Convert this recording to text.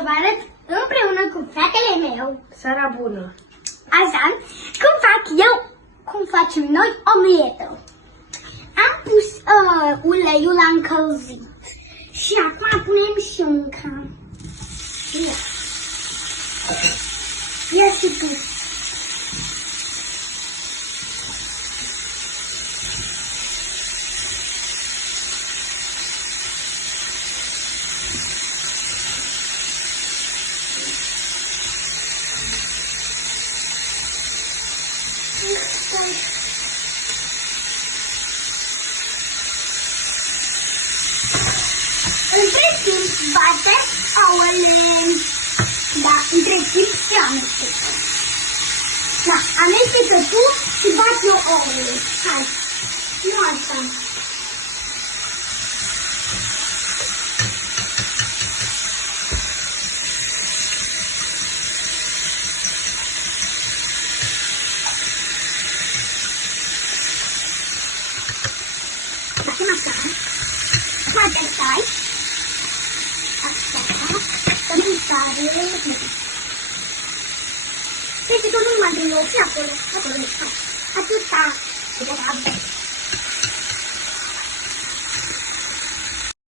să vă arăt împreună cu fratele meu. Seara bună! Așa, cum facem noi omletă. Am pus uleiul la încălzit. Și acum punem șunca. Ia și tu. Între timp bate ouăle. Da, între timp și amestecă. Da, amestecă tu și bate ouăle. Hai, nu asta. Facem așa. Poate stai. Așa. Să-mi stare. Vezi că nu mai trebuie și acolo. Acolo. Atâta.